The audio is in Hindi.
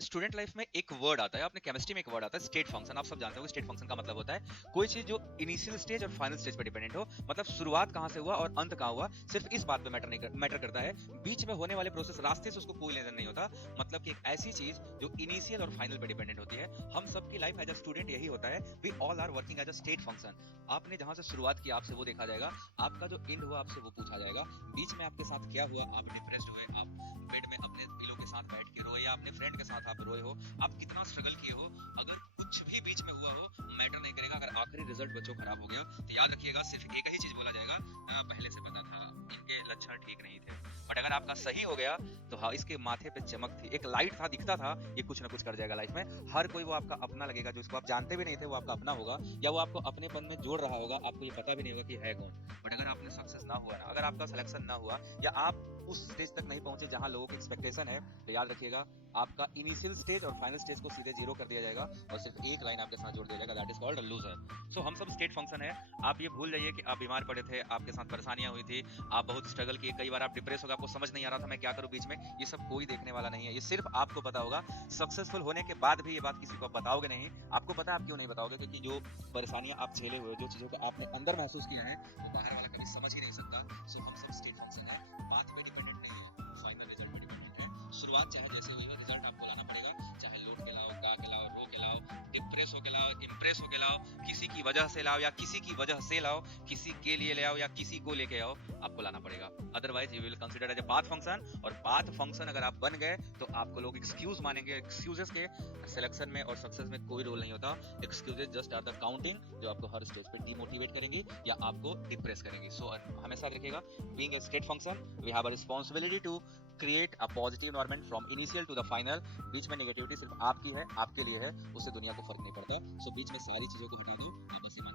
स्टूडेंट लाइफ में एक वर्ड आता है, अपने केमिस्ट्री में एक वर्ड आता है स्टेट फंक्शन। आप सब जानते हो स्टेट फंक्शन का मतलब होता है कोई चीज जो इनिशियल स्टेज और फाइनल स्टेज पे डिपेंडेंट हो, मतलब शुरुआत कहाँ से हुआ और अंत कहाँ हुआ, सिर्फ इस बात पे मैटर करता है। बीच में होने वाले प्रोसेस, रास्ते से उसको कोई लेना नहीं होता। मतलब कि एक ऐसी चीज जो इनिशियल और फाइनल पे डिपेंडेंट होती है। हम सबकी लाइफ एज अ स्टूडेंट यही होता है, we all are working as a state function. आपने जहां से शुरुआत की आपसे वो देखा जाएगा, आपका जो एंड हुआ आपसे वो पूछा जाएगा। बीच में आपके साथ क्या हुआ, आप डिप्रेस्ड हुए, आप बेड में अपने पिलो के साथ बैठ के रोए, या अपने फ्रेंड के साथ आप रोए हो, आप कितना स्ट्रगल किए हो, अगर कुछ भी बीच में हुआ हो मैटर नहीं करेगा। अगर आखिरी रिजल्ट बच्चों खराब हो गया तो याद रखिएगा सिर्फ एक ही चीज बोला जाएगा, पहले से पता था इनके लक्षण ठीक नहीं थे। बट अगर आपका सही हो गया तो हाँ, इसके माथे पे चमक थी, एक लाइट था, दिखता था, ये कुछ ना कुछ कर जाएगा लाइफ में। हर कोई वो आपका अपना लगेगा, जो इसको आप जानते भी नहीं थे वो आपका अपना होगा, या वो आपको अपनेपन में जोड़ रहा होगा, आपको ये पता भी नहीं होगा कि है कौन। बट अगर आपने सक्सेस ना हुआ ना, अगर आपका सिलेक्शन ना हुआ, या आप उस स्टेज तक नहीं पहुंचे जहां लोगों की एक्सपेक्टेशन है, तो याद रखिएगा आपका इनिशियल स्टेज और फाइनल स्टेज को सीधे जीरो कर दिया जाएगा, और सिर्फ एक लाइन आपके साथ जोड़ दिया जाएगा, दैट इज कॉल्ड लूजर। सो हम सब स्टेट फंक्शन है। आप ये भूल जाइए कि आप बीमार पड़े थे, आपके साथ परेशानियां हुई थी, आप बहुत स्ट्रगल किए, कई बार आप डिप्रेस हो गए, आपको समझ नहीं आ रहा था मैं क्या करूं बीच में, ये सब कोई देखने वाला नहीं है, ये सिर्फ आपको पता होगा। सक्सेसफुल होने के बाद भी ये बात किसी को आप बताओगे नहीं। आपको पता है आप क्यों नहीं बताओगे, क्योंकि जो परेशानियां आप झेले हुए, जो चीजों को आपने अंदर महसूस किया है, वो बाहर वाला कभी समझ ही नहीं सकता। सो हम सब स्टेट फंक्शन है, बात पे डिपेंडेंट नहीं हो, फाइनल रिजल्ट पे डिपेंडेंट है। शुरुआत चाहे जैसे हुई हो, रिजल्ट आपको लाना पड़ेगा, चाहे लौट के लाओ, गा के लाओ, रो के लाओ, डिप्रेस हो के लाओ, इम्प्रेस हो के लाओ, किसी की वजह से लाओ या किसी की वजह से लाओ, किसी के लिए ले आओ या किसी को लेके आओ, आपको लाना पड़ेगा। Otherwise you will consider as a path function, और पाथ फंक्शन अगर आप बन गए तो आपको लोग एक्सक्यूज मानेंगे। एक्सक्यूजेस के सिलेक्शन में और सक्सेस में कोई रोल नहीं होता। Excuses just are the counting, जो आपको हर स्टेज पे डिमोटिवेट करेंगी या आपको डिप्रेस करेंगी। सो हमेशा रखिएगा, being a state function we have a responsibility to create a positive environment from initial to the final. बीच में नेगेटिविटी सिर्फ आपकी है, आपके लिए है, उससे दुनिया को फर्क नहीं पड़ता। सो बीच में सारी चीजों को हटा दो, आपस में